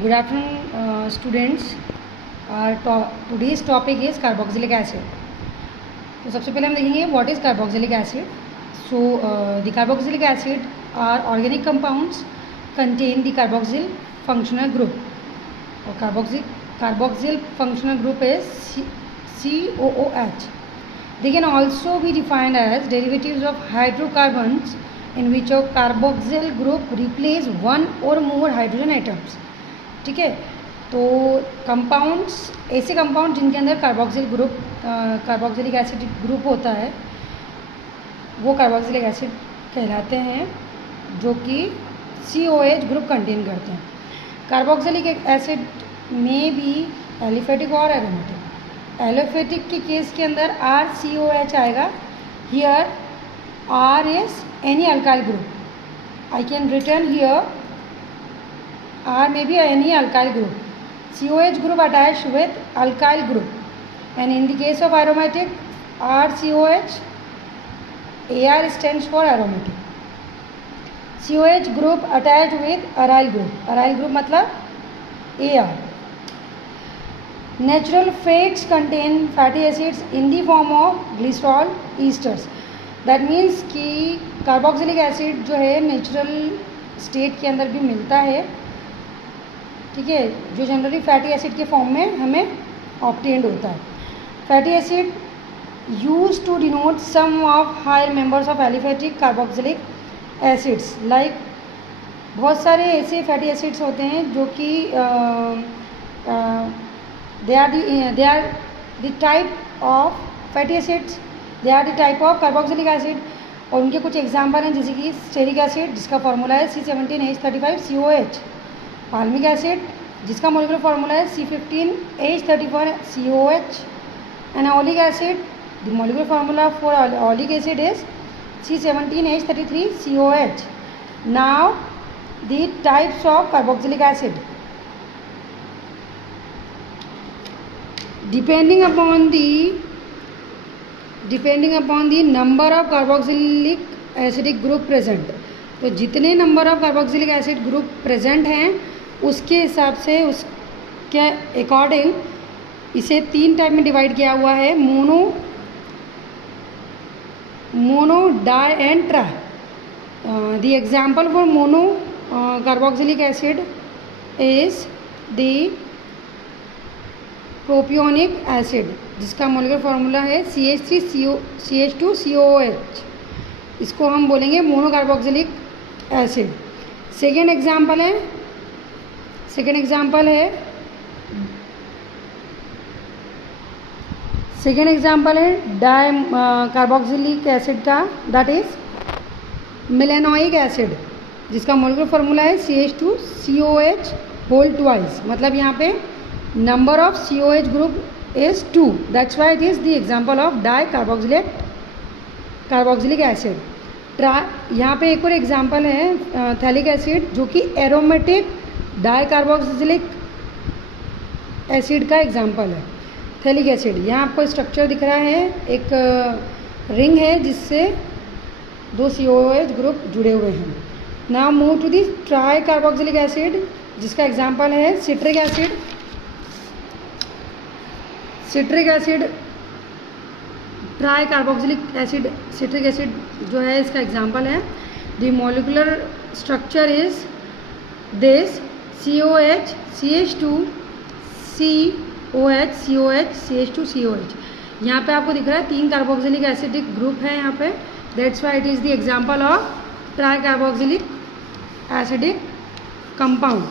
Good afternoon, students. Today's topic is carboxylic acid. तो सबसे पहले हम देखेंगे what is carboxylic acid. So the carboxylic acid are organic compounds contain the carboxyl functional group. और carboxyl functional group is COOH. They can also be defined as derivatives of hydrocarbons in which a carboxyl group replace one or more hydrogen atoms. ठीक है, तो compounds, ऐसे compound जिनके अंदर carboxylic acid group होता है वो कार्बोक्सिलिक एसिड कहलाते हैं, जो कि COH ग्रुप कंटेन करते हैं. कार्बोक्सिलिक एसिड में भी एलिफेटिक और एरोमेटिक. एलिफेटिक के केस के अंदर RCOH आएगा. Here R is any alkyl group. I can return here R may be any alkyl group. COH group attached with alkyl group, and in the case of aromatic, RCOH, AR stands for aromatic. COH group attached with aryl group. Aryl group मतलब AR. Natural fats contain fatty acids in the form of glycerol esters. That means कि carboxylic acid जो है natural state के अंदर भी मिलता है, ठीक है, जो जनरली फैटी एसिड के फॉर्म में हमें ऑब्टेन्ड होता है. Fatty acid use to denote some of higher members of aliphatic carboxylic acids. Like बहुत सारे ऐसे फैटी एसिड्स होते हैं जो कि they are the type of fatty acids, they are the type of carboxylic acid. और उनके कुछ एग्जाम्पल हैं, जैसे कि स्टेरिक एसिड जिसका फार्मूला है C17H35COH. पाल्मिक एसिड जिसका मोलिकुलर फार्मूला है C15H31COH. एनाओलिक acid, the molecular formula for oleic acid is C17H33COH. Now the types of carboxylic acid. Depending upon the number of carboxylic acidic group present. तो जितने number of carboxylic acid group present हैं उसके हिसाब से, उसके according इसे 3 type में divide किया हुआ है. Mono, di and tri. The example for mono carboxylic acid is the propionic acid जिसका मोलिकुलर फार्मूला है CH3CH2COOH. इसको हम बोलेंगे mono carboxylic acid. Second example है डाई कार्बोक्सिलिक एसिड का, दैट इज मेलेनोइक एसिड जिसका मोलिकुलर फार्मूला है CH2COH whole twice. मतलब यहाँ पे number of COH group is 2. That's why it is the example of di carboxylic acid. यहाँ पे एक और एग्जाम्पल है थैलिक एसिड, जो कि एरोमेटिक डाई कार्बोक्सिलिक एसिड का एग्जाम्पल है. थैलिक एसिड, यहाँ आपको स्ट्रक्चर दिख रहा है, एक रिंग है जिससे 2 COOH ग्रुप जुड़े हुए हैं. Now move to the tri carboxylic acid जिसका एग्जाम्पल है citric acid. Tri carboxylic acid, citric acid जो है इसका एग्जाम्पल है. The molecular structure is this COH CH2 COH COH CH2 COH. यहाँ पे आपको दिख रहा है 3 कार्बोक्सिलिक एसिडिक ग्रुप है यहाँ पे. That's why it is the example of tri carboxylic acidic compound.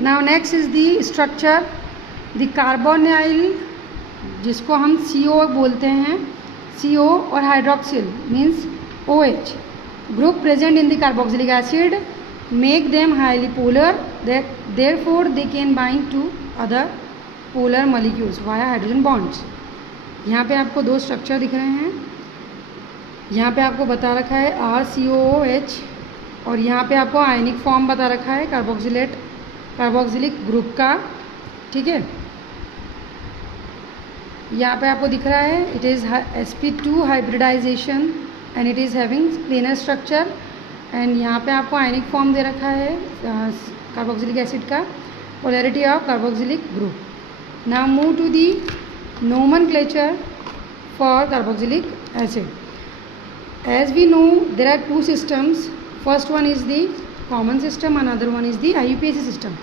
Now next is the structure. The carbonyl जिसको हम CO बोलते हैं, CO और hydroxyl means OH group present in the carboxylic acid make them highly polar. Therefore they can bind to other polar molecules via hydrogen bonds. यहाँ पे आपको 2 structure दिख रहे हैं. यहाँ पे आपको बता रखा है RCOOH और यहाँ पे आपको आयनिक फॉर्म बता रखा है कार्बोक्सिलिक ग्रुप का. ठीक है, यहाँ पे आपको दिख रहा है it is sp2 hybridization and it is having planar structure and यहाँ पे आपको आयनिक फॉर्म दे रखा है कार्बोक्सिलिक एसिड का, polarity of carboxylic group. Now move to the nomenclature for carboxylic acid. As we know, there are two systems. First one is the common system, another one is the IUPAC system.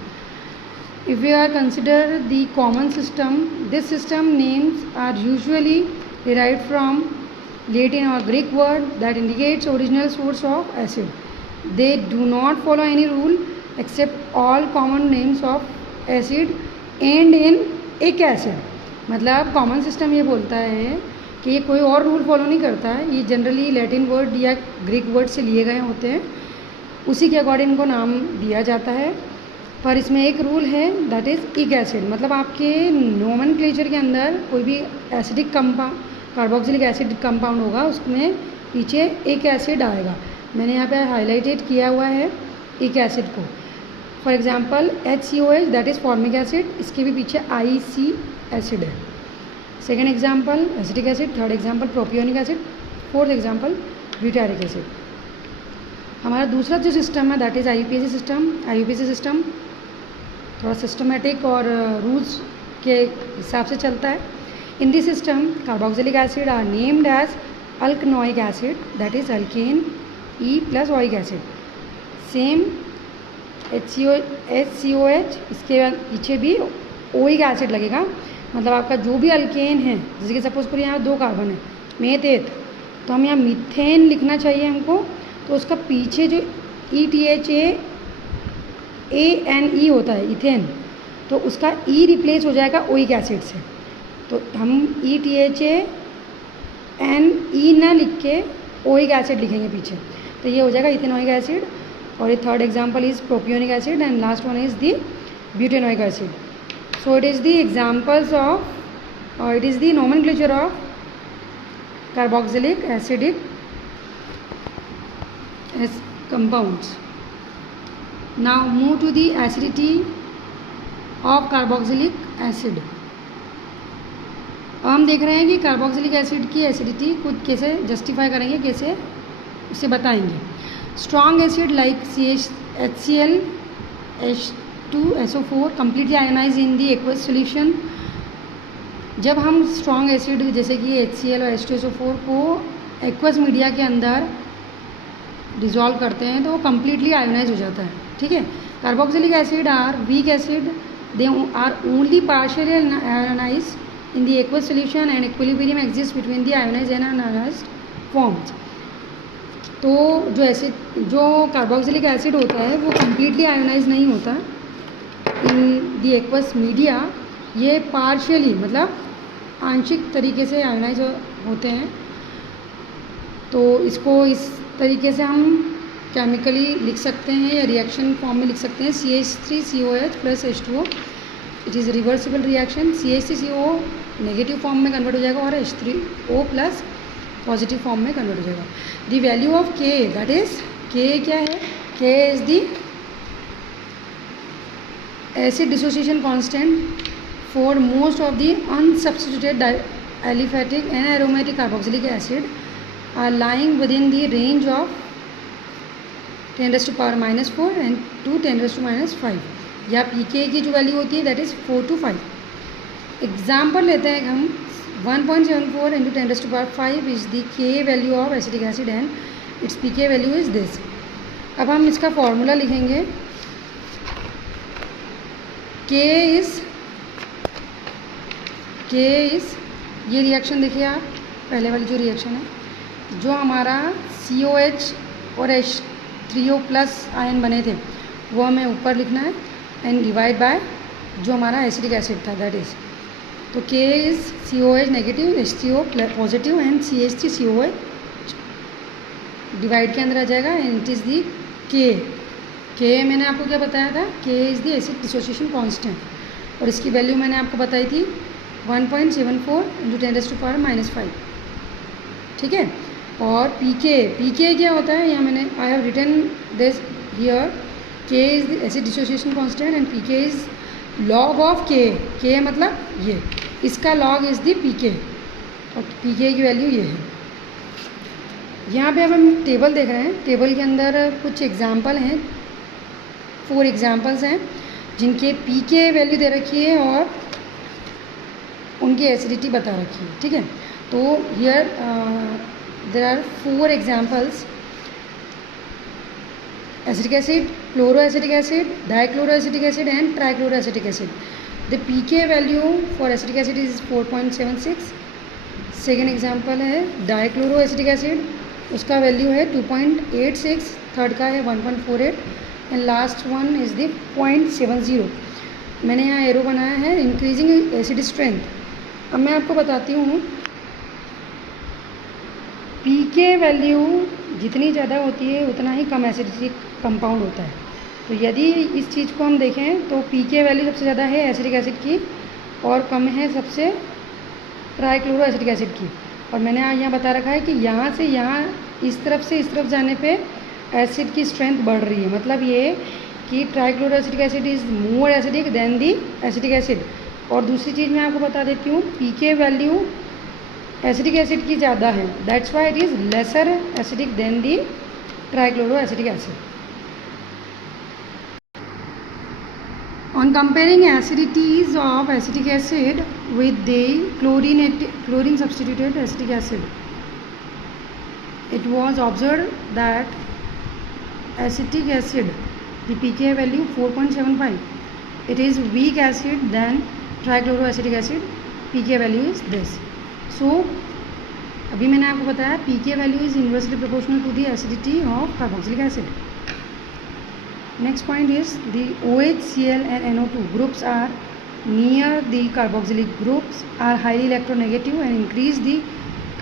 If we are consider the common system, this system names are usually derived from Latin or Greek word that indicates original source of acid. They do not follow any rule except all common names of acid end in ic acid. मतलब common system ये बोलता है कि ये कोई और rule follow नहीं करता है, ये जनरली लैटिन वर्ड या ग्रीक वर्ड से लिए गए होते हैं, उसी के अकॉर्डिंग इनको नाम दिया जाता है। पर इसमें एक रूल है, दैट इज़ इक एसिड। मतलब आपके नोमेनक्लेचर के अंदर कोई भी acidic compound, carboxylic acid compound होगा, उसमें पीछे एक एसिड आएगा। मैंने यहाँ पे हाईलाइटेड किया हुआ है इक एसिड को। For example HCOH that is formic acid, इसके भी पीछे IC एसिड है। Second example acetic acid, third example propionic acid, fourth example butyric acid. हमारा दूसरा जो सिस्टम है दैट इज़ IUPAC सिस्टम। IUPAC सिस्टम थोड़ा सिस्टमेटिक और रूल्स के हिसाब से चलता है। In this system carboxylic acid are named as alkanoic acid that is alkane E plus oic acid. Same HCOH, इसके पीछे भी ओइक एसिड लगेगा। मतलब आपका जो भी अल्केन है, जैसे कि सपोज करिए यहाँ 2 कार्बन है, मेथेट, तो हम यहाँ मीथेन लिखना चाहिए हमको, तो उसका पीछे जो ETHAANE होता है इथेन, तो उसका E रिप्लेस हो जाएगा ओइक एसिड से। तो हम ETHANE ना लिख के ओइक एसिड लिखेंगे पीछे, तो ये हो जाएगा इथेनोइक एसिड। और ये third example is propionic acid and last one is the butanoic acid. So it is the examples of, it is the nomenclature of carboxylic acidic compounds. Now move to the acidity of carboxylic acid. अब हम देख रहे हैं कि carboxylic acid की acidity को कैसे justify करेंगे, कैसे उसे बताएंगे। Strong acid like HCl H2SO4 completely ionized in the aqueous solution। जब हम स्ट्रॉन्ग एसिड जैसे कि HCl और H2SO4 को एक्वस मीडिया के अंदर डिज़ोल्व करते हैं तो वो कम्प्लीटली आयोनाइज हो जाता है, ठीक है। Carboxylic acid are weak acid, they are only partially ionize in the aqueous solution and equilibrium exist between the ionize and unionized forms. तो जो कार्बोक्सिलिक एसिड होता है वो कम्प्लीटली आयोनाइज नहीं होता इन दी एक्वस मीडिया, ये पार्शियली मतलब आंशिक तरीके से आयोनाइज होते हैं। तो इसको इस तरीके से हम केमिकली लिख सकते हैं या रिएक्शन फॉर्म में लिख सकते हैं। CH3COH plus H2O, it is reversible reaction. CH3CO negative form में कन्वर्ट हो जाएगा और H3O प्लस पॉजिटिव फॉर्म में कन्वर्ट हो जाएगा। The value of K that is K क्या है, K is the acid dissociation constant for most of the unsubstituted aliphatic and aromatic carboxylic acid are lying within the range of 10⁻⁻4 and to 10⁻⁵। या pK की जो value होती है that is 4 to 5। Example लेते हैं हम 1.74 into 10⁵ is the K value of acetic acid and it's pK value is this. अब हम इसका फॉर्मूला लिखेंगे। K इज़ ये रिएक्शन देखिए आप, पहले वाली जो रिएक्शन है, जो हमारा COH और H3O प्लस आयन बने थे वो हमें ऊपर लिखना है एंड डिवाइड बाय जो हमारा एसिटिक एसिड था दैट इज़। तो K is COH negative, H3O positive and CH3COH divide के अंदर आ जाएगा and it is the K मैंने आपको क्या बताया था, K is the acid dissociation constant और इसकी वैल्यू मैंने आपको बताई थी 1.74 into 10⁻⁵, ठीक है। और पीके क्या होता है, यहाँ मैंने I have written this here, K is the acid dissociation constant and pK is log of K मतलब ये, इसका लॉग इज़ द पीके और पीके की वैल्यू ये है। यहाँ पे अब हम टेबल देख रहे हैं। टेबल के अंदर कुछ एग्जाम्पल हैं, 4 एग्जाम्पल्स हैं जिनके पीके वैल्यू दे रखी है और उनकी एसिडिटी बता रखी है, ठीक है। तो here there are 4 examples: acetic acid, chloroacetic acid, dichloroacetic acid and trichloroacetic acid. The pK value for acetic acid is 4.76. Second example है डाइक्लोरोएसिटिक एसिड, उसका वैल्यू है 2.86. थर्ड का है 1.48 and last one is the 0.70. मैंने यहाँ arrow बनाया है increasing acid strength. अब मैं आपको बताती हूँ पीके वैल्यू जितनी ज़्यादा होती है उतना ही कम एसिडिक कंपाउंड होता है. तो यदि इस चीज़ को हम देखें तो पीके वैल्यू सबसे ज़्यादा है एसिटिक एसिड की और कम है सबसे ट्राइक्लोरो एसिटिक एसिड की. और मैंने यहाँ बता रखा है कि यहाँ से यहाँ इस तरफ जाने पे एसिड की स्ट्रेंथ बढ़ रही है. मतलब ये कि trichloro acetic acid is more acidic then the acetic acid. और दूसरी चीज़ मैं आपको बता देती हूँ, पीके वैल्यू एसिटिक एसिड की ज़्यादा है, that's why it is laser acidic then the trichloro acetic acid. On comparing acidities of acetic acid with the chlorine substituted acetic acid, it was observed that acetic acid, the pK value 4.75, it is weak acid than trichloroacetic acid, pK value is this. So अभी मैंने आपको बताया pK value is inversely proportional to the acidity of carboxylic acid. Next point is the OH, Cl and NO2 groups are near the carboxylic groups are highly electronegative and increase the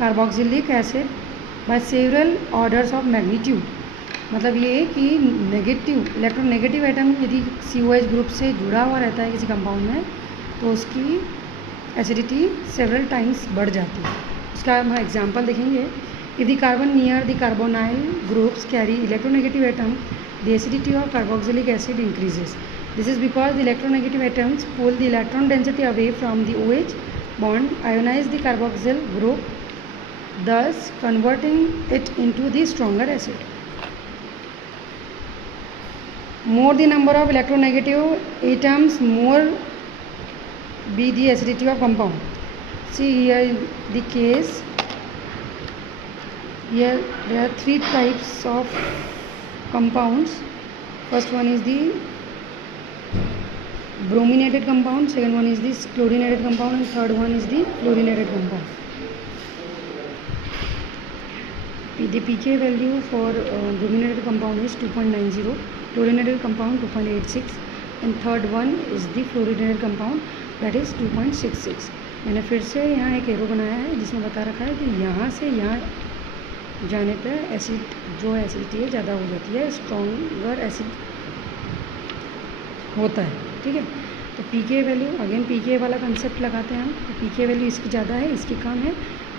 carboxylic acid by several orders of magnitude. मतलब ये कि negative electronegative atom यदि COH group से जुड़ा हुआ रहता है किसी कंपाउंड में तो उसकी एसिडिटी सेवरल टाइम्स बढ़ जाती है. उसका हम एग्जांपल देखेंगे. If the carbon near the carbonyl groups carry electronegative atom, the acidity of carboxylic acid increases. This is because the electronegative atoms pull the electron density away from the OH bond, ionize the carboxyl group, thus converting it into the stronger acid. More the number of electronegative atoms, more be the acidity of compound. See here the case. Here there are 3 types of compounds. First one is the brominated compound, second one is this chlorinated compound and third one is the fluorinated compound. The pK value for brominated compound is 2.90, chlorinated compound 2.86 and third one is the fluorinated compound that is 2.66. मैंने फिर से यहाँ एक arrow बनाया है जिसमें बता रखा है कि यहाँ से यहाँ जाने पर एसिड जो एसिडिटी है ज़्यादा हो जाती है, स्ट्रॉन्गर एसिड होता है. ठीक है. तो पीके वैल्यू अगेन पीके वाला कंसेप्ट लगाते हैं हम. तो पीके वैल्यू इसकी ज़्यादा है इसकी कम है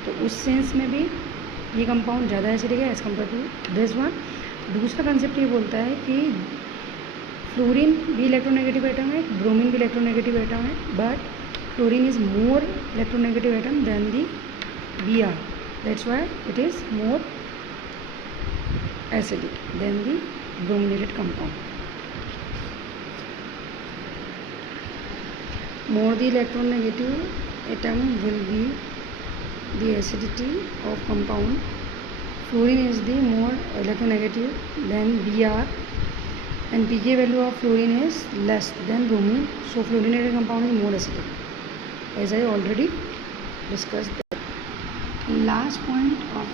तो उस सेंस में भी ये कंपाउंड ज़्यादा एसिडिक है as compare to this one. दूसरा कंसेप्ट ये बोलता है कि फ्लोरीन भी इलेक्ट्रोनेगेटिव एटम है, ब्रोमीन भी इलेक्ट्रोनेगेटिव एटम है, but fluorine is more electronegative atom than the Br. That's why it is more acidic than the brominated compound. More the electronegative atom will be the acidity of compound. Fluorine is the more electronegative than Br and pK value of fluorine is less than bromine. So fluorinated compound is more acidic, as I already discussed. Last point of